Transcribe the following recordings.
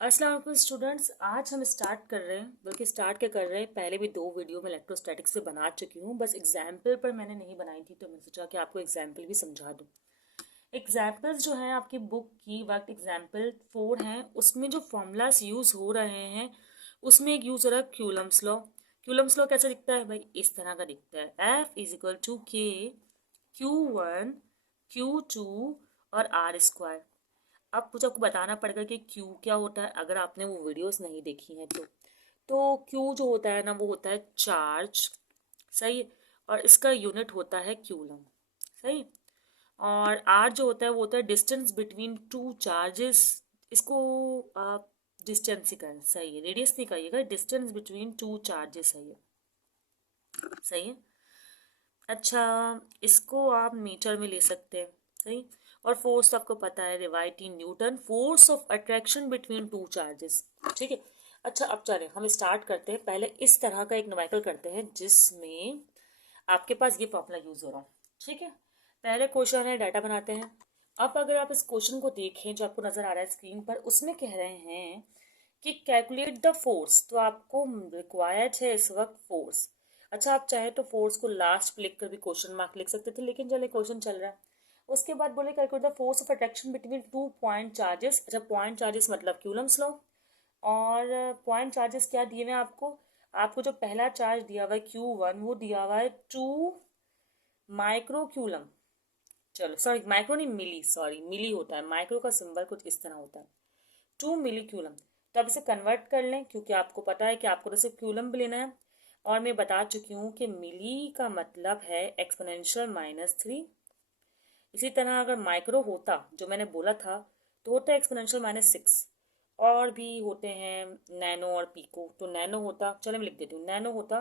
अस्सलाम वालेकुम स्टूडेंट्स। आज हम स्टार्ट कर रहे हैं, बल्कि स्टार्ट क्या कर रहे हैं, पहले भी 2 वीडियो में इलेक्ट्रोस्टैटिक्स से बना चुकी हूँ। बस एग्जाम्पल पर मैंने नहीं बनाई थी, तो मैंने सोचा कि आपको एग्जाम्पल भी समझा दूँ। एग्जाम्पल्स जो हैं आपकी बुक की वक्त एग्जाम्पल 4 हैं, उसमें जो फॉर्मूलाज यूज़ हो रहे हैं उसमें एक यूज़ हो रहा है क्यूलम्स लॉ। क्यूलम्स लॉ कैसा दिखता है भाई? इस तरह का दिखता है, F इज इक्वल टू के Q1 Q2 और आर स्क्वायर। अब मुझे आपको बताना पड़ेगा कि क्यू क्या होता है, अगर आपने वो वीडियोस नहीं देखी हैं तो क्यू जो होता है ना, वो होता है चार्ज। सही है। और इसका यूनिट होता है क्यूलम। सही। और आर जो होता है वो होता है डिस्टेंस बिटवीन टू चार्जेस। इसको आप डिस्टेंस ही करें। सही है, रेडियस नहीं कहिएगा, डिस्टेंस बिटवीन टू चार्जेस है ये। सही है। अच्छा, इसको आप मीटर में ले सकते हैं। सही। और फोर्स आपको पता है, rewrite in Newton, force of attraction between two charges. ठीक है। अच्छा, अब चलें हम स्टार्ट करते हैं। पहले इस तरह का एक न्यूमेरिकल करते हैं जिसमें आपके पास ये फॉर्मूला यूज हो रहा हो। ठीक है। पहले क्वेश्चन है, डाटा बनाते हैं। अब अगर आप इस क्वेश्चन को देखें जो आपको नजर आ रहा है स्क्रीन पर, उसमें कह रहे हैं कि कैलकुलेट द फोर्स। तो आपको रिक्वायर्ड है इस वक्त फोर्स। अच्छा, आप चाहे तो फोर्स को लास्ट पे लिख कर भी क्वेश्चन मार्क लिख सकते थे, लेकिन चले क्वेश्चन चल रहा है। उसके बाद बोले calculate the force of attraction between two point charges. अच्छा, पॉइंट चार्जेस मतलब क्यूलम्स लॉ। और पॉइंट चार्जेस क्या दिए हुए हैं आपको? आपको जो पहला चार्ज दिया हुआ है Q1, वो दिया हुआ है 2 माइक्रो क्यूलम। चलो सॉरी, माइक्रो नहीं, मिली, सॉरी मिली होता है, माइक्रो का सिंबल कुछ इस तरह होता है, 2 मिली क्यूलम। तो आप इसे कन्वर्ट कर लें, क्योंकि आपको पता है कि आपको तो सिर्फ क्यूलम भी लेना है। और मैं बता चुकी हूँ कि मिली का मतलब है एक्सपोनेंशियल -3। इसी तरह अगर माइक्रो होता जो मैंने बोला था, तो होता है एक्सपोनेंशियल -6। और भी होते हैं नैनो और पीको। तो नैनो होता, चलो मैं लिख देती हूँ, नैनो होता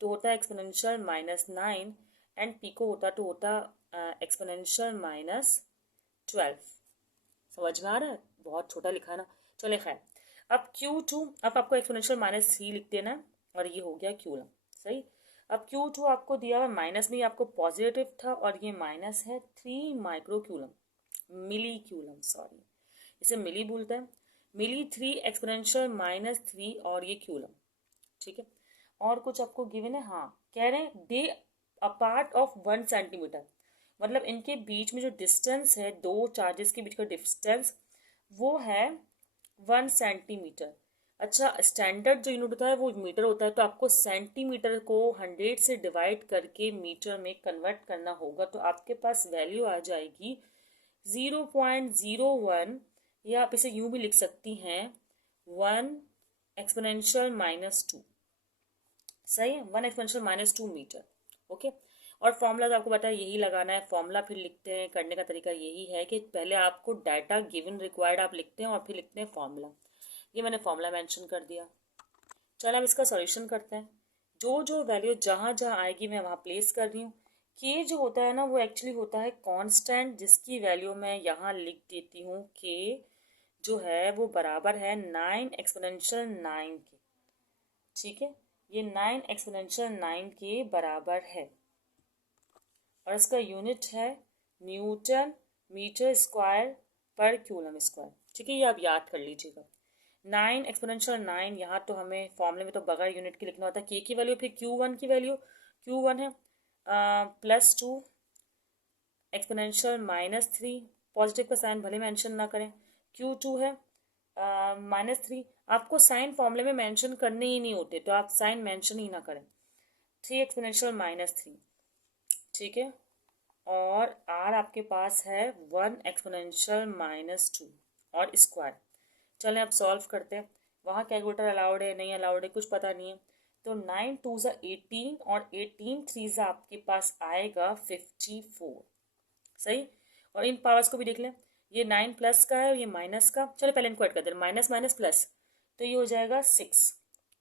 तो होता एक्सपोनेंशियल -9। एंड पीको होता तो होता एक्सपोनेंशियल -12। समझ में आ रहा है? बहुत छोटा लिखा है ना। चले खैर, अब Q2, अब आपको एक्सपोनेंशियल -3 लिख देना है, और ये हो गया क्यूलम। सही। अब Q2 आपको दिया हुआ माइनस में, आपको पॉजिटिव था, और ये माइनस है 3 माइक्रो क्यूलम, मिली क्यूलम, सॉरी इसे मिली बोलते हैं। मिली 3 एक्सपोनेंशियल -3, और ये क्यूलम। ठीक है। और कुछ आपको गिवन है, हाँ, कह रहे हैं दे अपार्ट ऑफ 1 सेंटीमीटर। मतलब इनके बीच में जो डिस्टेंस है, दो चार्जेस के बीच का डिस्टेंस, वो है 1 सेंटीमीटर। अच्छा, स्टैंडर्ड जो यूनिट होता है वो मीटर होता है, तो आपको सेंटीमीटर को 100 से डिवाइड करके मीटर में कन्वर्ट करना होगा। तो आपके पास वैल्यू आ जाएगी 0.01, या आप इसे यूं भी लिख सकती हैं 1 एक्सपोनेंशियल -2। सही है, 1 एक्सपोनेंशियल -2 मीटर। ओके। और फॉर्मूला तो आपको पता है यही लगाना है। फॉर्मूला फिर लिखते हैं, करने का तरीका यही है कि पहले आपको डाटा गिवन रिक्वायर्ड आप लिखते हैं, और फिर लिखते हैं फॉर्मूला। ये मैंने फॉर्मूला मेंशन कर दिया। चलो अब इसका सॉल्यूशन करते हैं। जो जो वैल्यू जहाँ जहाँ आएगी मैं वहाँ प्लेस कर रही हूँ। के जो होता है ना, वो एक्चुअली होता है कांस्टेंट, जिसकी वैल्यू मैं यहाँ लिख देती हूँ। के जो है वो बराबर है 9 एक्सपोनेंशियल 9 के। ठीक है। ये 9 एक्सपोनेंशियल 9 के बराबर है, और इसका यूनिट है न्यूटन मीटर स्क्वायर पर क्यूलम स्क्वायर। ठीक है, ये आप याद कर लीजिएगा। 9 एक्सपोनेंशियल 9, यहाँ तो हमें फॉर्मूले में तो बगैर यूनिट के लिखना होता है। के की वैल्यू, फिर Q1 की वैल्यू, Q1 है +2 एक्सपोनेंशियल -3। पॉजिटिव का साइन भले मेंशन ना करें। Q2 है -3। आपको साइन फॉर्मूले में मेंशन करने ही नहीं होते, तो आप साइन मेंशन ही ना करें। 3 एक्सपोनेंशियल -3। ठीक है। और आर आपके पास है 1 एक्सपोनेंशियल -2 और स्क्वायर। चलें अब सॉल्व करते हैं। वहाँ कैलकुलेटर अलाउड है नहीं अलाउड है कुछ पता नहीं है। तो 9 2 ज़ा 18, और 18 3 ज़ा आपके पास आएगा 54। सही। और इन पावर्स को भी देख लें, ये 9 प्लस का है और ये माइनस का। चलो पहले इनको ऐड कर दें, माइनस माइनस प्लस, तो ये हो जाएगा 6।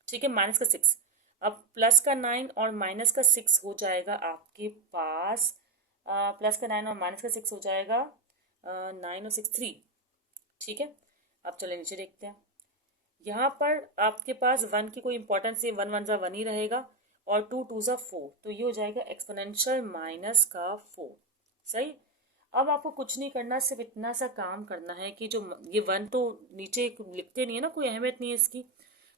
ठीक है, माइनस का 6। अब प्लस का 9 और माइनस का 6 हो जाएगा आपके पास, प्लस का 9 और माइनस का 6 हो जाएगा 9 और 6 3। ठीक है। अब चले नीचे देखते हैं। यहाँ पर आपके पास 1 की कोई इंपॉर्टेंस है, 1 1 ज़ा 1 ही रहेगा, और 2 2 ज़ा 4, तो ये हो जाएगा एक्सपोनेंशियल -4। सही। अब आपको कुछ नहीं करना, सिर्फ इतना सा काम करना है कि जो ये 1 तो नीचे लिखते नहीं है ना, कोई अहमियत नहीं है इसकी,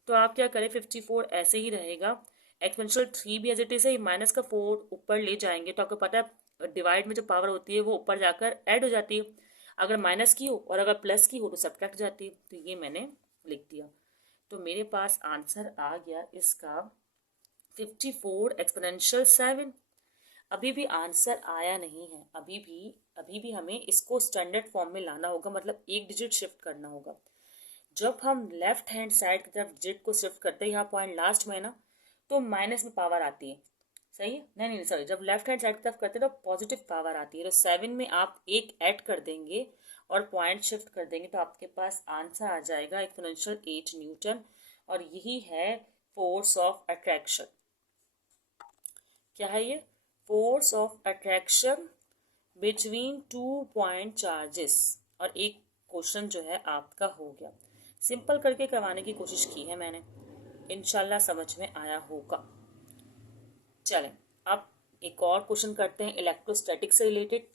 तो आप क्या करें, 54 ऐसे ही रहेगा, एक्सपोनेंशियल 3 भी एज इट इज है, माइनस का 4 ऊपर ले जाएंगे तो आपको पता है डिवाइड में जो पावर होती है वो ऊपर जाकर ऐड हो जाती है, अगर माइनस की हो और अगर प्लस की हो तो सब्ट्रैक्ट जाती है, तो ये मैंने लिख दिया। तो मेरे पास आंसर आ गया इसका 54 एक्सपोनेंशियल 7। अभी भी आंसर आया नहीं है, अभी भी हमें इसको स्टैंडर्ड फॉर्म में लाना होगा, मतलब एक डिजिट शिफ्ट करना होगा। जब हम लेफ्ट हैंड साइड की तरफ डिजिट को शिफ्ट करते हैं, यहाँ पॉइंट लास्ट में है ना, तो माइनस में पावर आती है, सही है, नहीं नहीं सॉरी, जब लेफ्ट हैंड साइड की तरफ करते हैं तो पॉजिटिव पावर आती है, तो 7 में आप एक ऐड कर देंगे और पॉइंट शिफ्ट कर देंगे तो आपके पास आंसर आ जाएगा एक्सपोनेंशियल 8 न्यूटन, और यही है फोर्स ऑफ अट्रैक्शन। क्या है ये? Force of attraction between 2 point charges. और एक क्वेश्चन जो है आपका हो गया, सिंपल करके करवाने की कोशिश की है मैंने, इंशाल्लाह समझ में आया होगा। चलें अब एक और क्वेश्चन करते हैं इलेक्ट्रोस्टैटिक से रिलेटेड।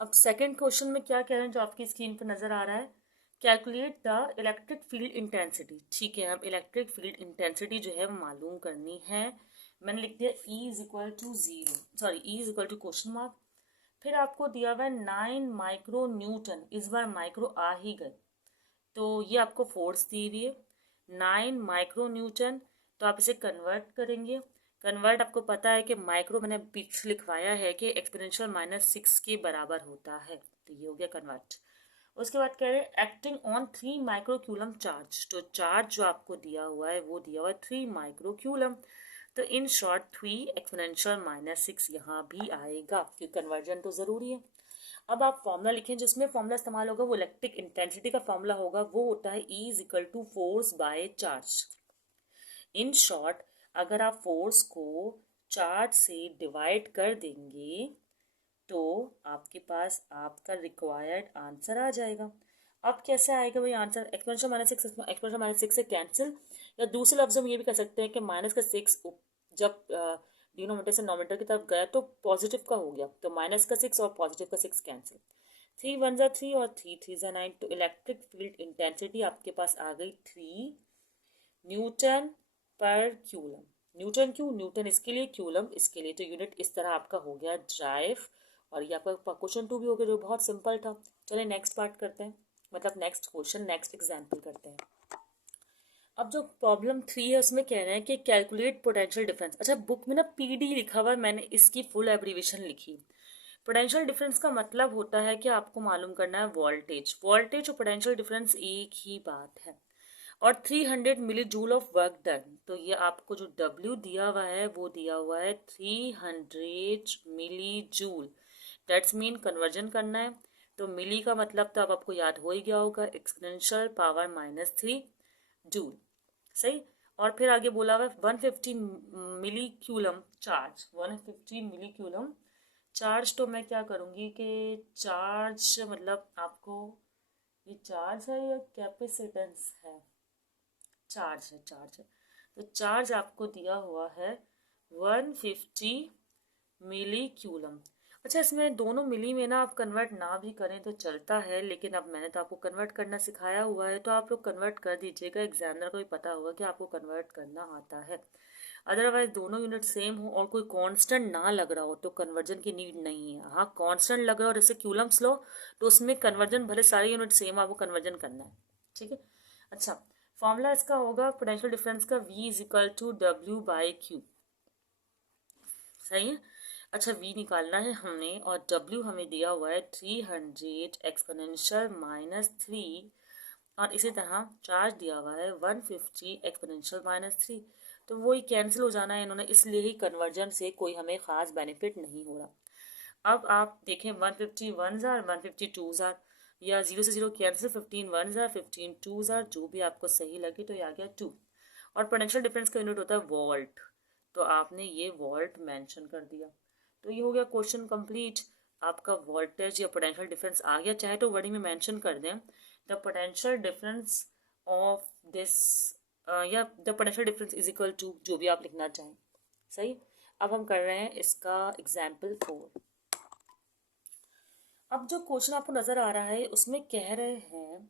अब सेकंड क्वेश्चन में क्या कह रहे हैं जो आपकी स्क्रीन पर नजर आ रहा है, calculate the electric field intensity. ठीक है, अब इलेक्ट्रिक फील्ड इंटेंसिटी जो है मालूम करनी है। मैंने लिख दिया E is equal to 0, sorry E is equal to question mark, फिर आपको दिया हुआ है 9 माइक्रो न्यूटन, इस बार माइक्रो आ ही गए, तो ये आपको फोर्स दी हुई है 9 माइक्रो न्यूटन, तो आप इसे कन्वर्ट करेंगे। कन्वर्ट आपको पता है कि माइक्रो मैंने पीछे लिखवाया है कि एक्सपोनेंशियल -6 के बराबर होता है, तो ये हो गया कन्वर्ट। उसके बाद कह रहे हैं acting on 3 micro coulomb charge, तो चार्ज जो आपको दिया हुआ है वो दिया हुआ है 3 माइक्रो क्यूलम, तो इन शॉर्ट 3 एक्सपोनेंशियल -6 यहाँ भी आएगा क्योंकि कन्वर्जन तो ज़रूरी है। अब आप फॉर्मूला लिखें, जिसमें फॉर्मूला इस्तेमाल होगा वो इलेक्ट्रिक इंटेंसिटी का फॉर्मूला होगा, वो होता है E is equal to force by charge. In short अगर आप फोर्स को चार्ज से डिवाइड कर देंगे तो आपके पास आपका रिक्वायर्ड आंसर आ जाएगा। अब कैसे आएगा भाई आंसर, एक्सपोनेंशियल -6 से कैंसिल, या दूसरे लफ्ज़ में ये भी कह सकते हैं कि माइनस का 6 जब डिनोमिनेटर से नोमिनेटर की तरफ गया तो पॉजिटिव का हो गया, तो माइनस का 6 और पॉजिटिव का 6 कैंसिल, 3 1 जा 3 और 3 3 जा 9, तो इलेक्ट्रिक फील्ड इंटेंसिटी आपके पास आ गई 3 न्यूटन पर क्यूलम। न्यूटन क्यों, न्यूटन इसके लिए, क्यूलम इसके लिए, तो यूनिट इस तरह आपका हो गया ड्राइव। और ये आपका क्वेश्चन 2 भी हो गया जो बहुत सिंपल था। चलिए नेक्स्ट पार्ट करते हैं, मतलब नेक्स्ट क्वेश्चन, नेक्स्ट एग्जाम्पल करते हैं। अब जो प्रॉब्लम 3 है उसमें कह रहे हैं कि कैलकुलेट पोटेंशियल डिफरेंस। अच्छा बुक में ना PD लिखा हुआ है, मैंने इसकी फुल एब्रीवेशन लिखी। पोटेंशियल डिफरेंस का मतलब होता है कि आपको मालूम करना है वोल्टेज, वोल्टेज और पोटेंशियल डिफरेंस एक ही बात है, और 300 milli joule of work done, तो ये आपको जो W दिया हुआ है वो दिया हुआ है 300 milli joule, dates mean conversion करना है, तो मिली का मतलब तो अब आपको याद हो ही गया होगा, एक्सपोनेंशियल पावर -3 जूल, सही। और फिर आगे बोला हुआ 150 मिली क्यूलम चार्ज, 150 मिली क्यूलम चार्ज, तो मैं क्या करूँगी कि चार्ज मतलब आपको, ये चार्ज है या कैपेसिटेंस है, चार्ज है, चार्ज है, तो चार्ज आपको दिया हुआ है 150 मिली क्यूलम। अच्छा इसमें दोनों मिली में ना आप कन्वर्ट ना भी करें तो चलता है, लेकिन अब मैंने तो आपको कन्वर्ट करना सिखाया हुआ है तो आप लोग कन्वर्ट कर दीजिएगा, एग्जामिनर को भी पता होगा कि आपको कन्वर्ट करना आता है। अदरवाइज दोनों यूनिट सेम हो और कोई कांस्टेंट ना लग रहा हो तो कन्वर्जन की नीड नहीं है। हाँ कांस्टेंट लग रहा हो जैसे क्यूलम्स लो, तो उसमें कन्वर्जन भले सारे यूनिट सेम, आपको कन्वर्जन करना है, ठीक है। अच्छा फॉर्मूला इसका होगा पोटेंशियल डिफरेंस का V is equal to W/Q, सही है। अच्छा V निकालना है हमने और W हमें दिया हुआ है 300 एक्सपोनेंशियल -3, और इसी तरह चार्ज दिया हुआ है 150 एक्सपोनेंशियल -3, तो वही कैंसिल हो जाना है इन्होंने, इसलिए ही कन्वर्जन से कोई हमें ख़ास बेनिफिट नहीं हो रहा। अब आप देखें 150 1 जार 150 2 जार, या 0 से 0 कैंसिल, 15 1 जार 15 2 जार, जो भी आपको सही लगे, तो ये आ गया 2। और पोटेंशियल डिफरेंस का यूनिट होता है वोल्ट, तो आपने ये वोल्ट मेंशन कर दिया, तो ये हो गया क्वेश्चन कंप्लीट। आपका वोल्टेज या पोटेंशियल डिफरेंस आ गया, चाहे तो वर्डिंग में मेंशन कर दें the potential difference of this, या the potential difference is equal to, जो भी आप लिखना चाहें, सही। अब हम कर रहे हैं इसका एग्जाम्पल 4। अब जो क्वेश्चन आपको नजर आ रहा है उसमें कह रहे हैं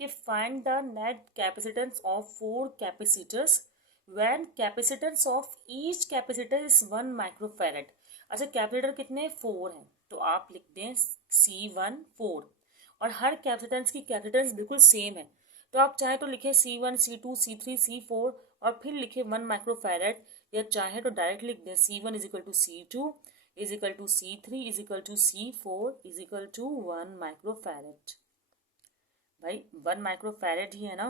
कि find the net capacitance of 4 capacitors when capacitance of each capacitor is 1 microfarad. अच्छा, कैपेसिटर कितने 4 हैं, तो आप लिख दें C1 4, और हर कैपेसिटेंस की कैपेसिटेंस बिल्कुल सेम है, तो आप चाहे तो लिखें C1 C2 C3 C4 और फिर लिखें 1 माइक्रोफैरड, या चाहे तो डायरेक्ट लिख दें C1 is equal to C2 is equal to C3 is equal to C4 is equal to 1 microfarad. भाई 1 माइक्रोफैरड ही है ना,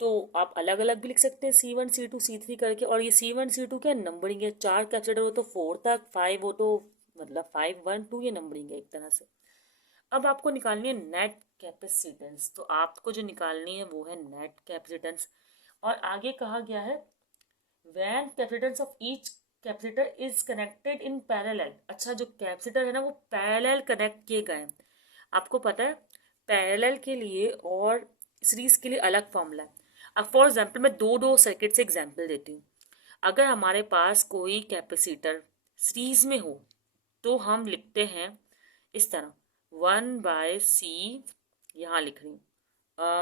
तो आप अलग अलग भी लिख सकते हैं C1 C2 C3 करके, और ये C1 C2 क्या नंबरिंग है, 4 कैपेसिटर हो तो 4 तक, 5 हो तो मतलब 5 1 2, ये नंबरिंग है एक तरह से। अब आपको निकालनी है नेट कैपेसिटेंस, तो आपको जो निकालनी है वो है नेट कैपेसिटेंस, और आगे कहा गया है when capacitance of each capacitor is connected in parallel. अच्छा, जो कैपेसिटर है ना वो पैरेलल कनेक्ट किए गए हैं। आपको पता है पैरेलल के लिए और सीरीज के लिए अलग फॉर्मूला है। अब फॉर एग्जांपल मैं दो सर्किट से एग्जांपल देती हूँ। अगर हमारे पास कोई कैपेसिटर सीरीज में हो तो हम लिखते हैं इस तरह 1/C, यहाँ लिख रही हूँ,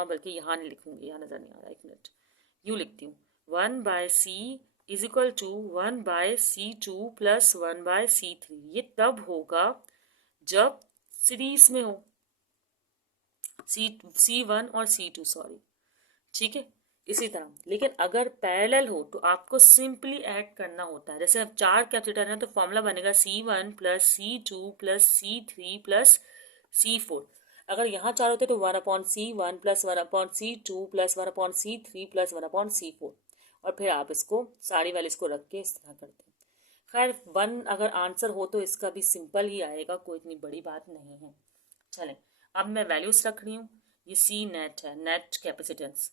बल्कि यहाँ नहीं लिखूंगी, यहाँ नजर नहीं आ रहा, एक मिनट, यूँ लिखती हूँ 1/C is equal to 1/C2 plus 1/C3। ये तब होगा जब सीरीज में हो C1 और C2, सॉरी, ठीक है। इसी तरह लेकिन अगर पैरेलल हो तो आपको सिंपली ऐड करना होता है। जैसे अब 4 कैपेसिटर हैं तो फॉर्मूला बनेगा C1 plus C2 plus C3 plus C4। अगर यहाँ 4 होते तो 1/C1 plus 1/C2 plus 1/C3 plus 1/C4, और फिर आप इसको सारी वैल्यूज को रख के इस तरह करते हैं। खैर 1 अगर आंसर हो तो इसका भी सिंपल ही आएगा, कोई इतनी बड़ी बात नहीं है। चलें, अब मैं वैल्यूज रख रही हूँ। ये C नेट है, नेट कैपेसिटेंस,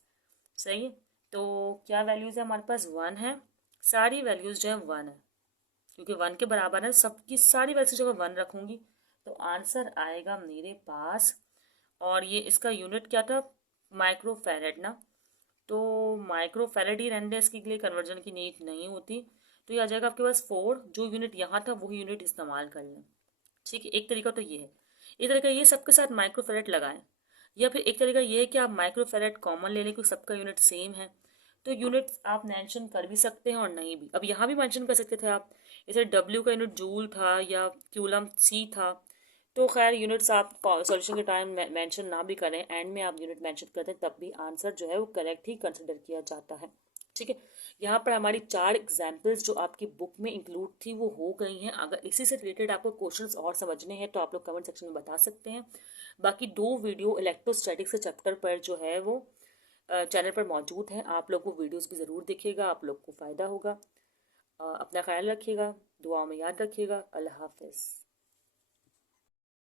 सही है। तो क्या वैल्यूज है हमारे पास, 1 है, सारी वैल्यूज जो है 1 है, क्योंकि 1 के बराबर है, सबकी सारी वैल्यूज जो 1 रखूंगी तो आंसर आएगा मेरे पास। और ये इसका यूनिट क्या था, माइक्रोफैरड ना, तो माइक्रोफैरड ही रहने, इसके लिए कन्वर्जन की नीड नहीं होती, तो ये आ जाएगा आपके पास 4, जो यूनिट यहाँ था वही यूनिट इस्तेमाल कर लें। ठीक है, एक तरीका तो ये है। एक तरीका ये सबके साथ माइक्रोफैरड लगाएं, या फिर एक तरीका ये है कि आप माइक्रोफैरड कॉमन ले लें क्योंकि सबका यूनिट सेम है, तो यूनिट आप मेंशन कर भी सकते हैं और नहीं भी। अब यहाँ भी मेंशन कर सकते थे आप, जैसे W का यूनिट जूल था या क्यूलम C था, तो खैर यूनिट्स आप सॉल्यूशन के टाइम मेंशन ना भी करें, एंड में आप यूनिट मेंशन करते हैं तब भी आंसर जो है वो करेक्ट ही कंसिडर किया जाता है। ठीक है, यहाँ पर हमारी 4 एग्जाम्पल्स जो आपकी बुक में इंक्लूड थी वो हो गई हैं। अगर इसी से रिलेटेड आपको क्वेश्चंस और समझने हैं तो आप लोग कमेंट सेक्शन में बता सकते हैं। बाकी 2 वीडियो इलेक्ट्रोस्टैटिक्स के चैप्टर पर जो है वो चैनल पर मौजूद हैं, आप लोग वो वीडियोस भी ज़रूर देखिएगा, आप लोग को फ़ायदा होगा। अपना ख्याल रखिएगा, दुआ में याद रखिएगा। अल्लाह हाफिज़।